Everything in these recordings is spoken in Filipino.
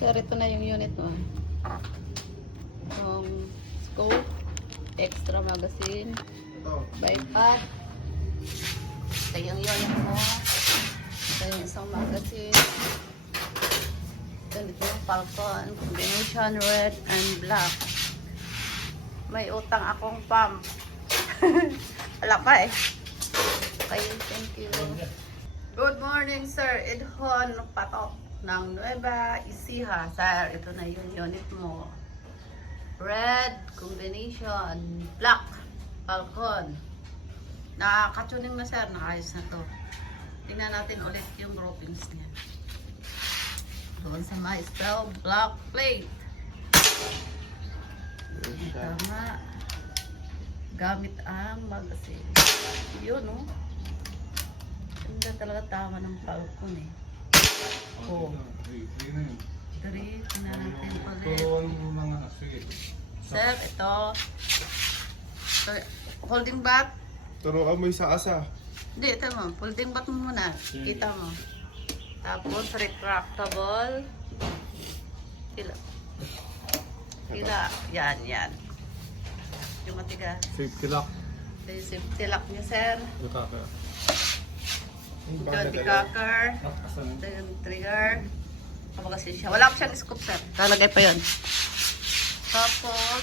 Sir, ito na yung unit mo. Scope, extra magazine, bipod. Ito yung unit mo. Ito yung isang magazine. Ganito yung Falcon, combination red and black. May utang akong pump. Wala pa eh. Okay, thank you. Good morning, Sir Edhon Patok ng Nueva Ecija. Sir, ito na yung unit mo. Red combination, black Falcon. Nakaka-tuning na, sir. Nakayos na to. Tingnan natin ulit yung groupings niya. Doon sa may spell, black plate. Tama. Gamit ang magazine. Yun, no? Ganda talaga tama ng Falcon eh. Oh. 3. Tingnan natin ulit. Sir, ito. Sir, holding back. Turuan mo sa asa. Hindi, ito mo. Holding back mo muna. Kita mo. Tapos, retractable. Tila. Yan, yan. Yung matigas. Safety lock. Ito yung safety lock niya, sir. Ito Ito yung decocker. Ito yung trigger. Kapag kasi siya. Wala pa siyang scoop, sir. Talagay pa yun. Tapos,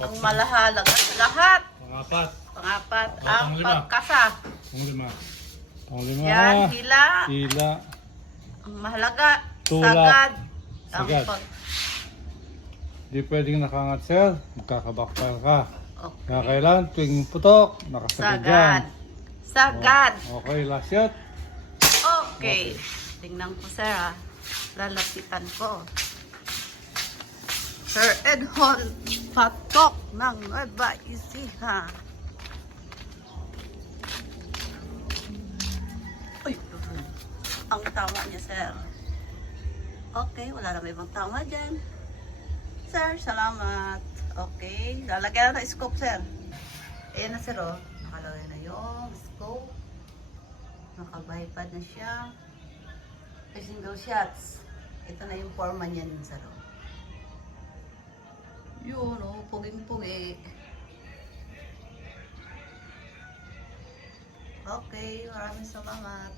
ang malahalaga sa lahat. Pangapat. Ang pagkasa. Panglima. Yan, hila. Hila. Ang mahalaga, Tulak. sagad. Sagad. Di pwedeng nakangat, sir. Magkakabakpal ka. Okay. Kaya kailan, tuwing putok, nakasagad dyan. Sagad. Okay, last shot. Okay. Tingnan ko, sir, ha. Lalapitan ko. Sir Edhon Patok ng Nueva Ecija. Uy, ang tama niya, sir. Okay, wala na may ibang tama dyan. Sir, salamat. Okay, lalagyan na ng scope, sir. Ayan na, sir, oh. Nakalagay na yung scope. Naka-bipod na siya. May single shots. Ito na yung forma niya nun, sir, oh. Yun, oh, puging-pugi. Okay, maraming salamat.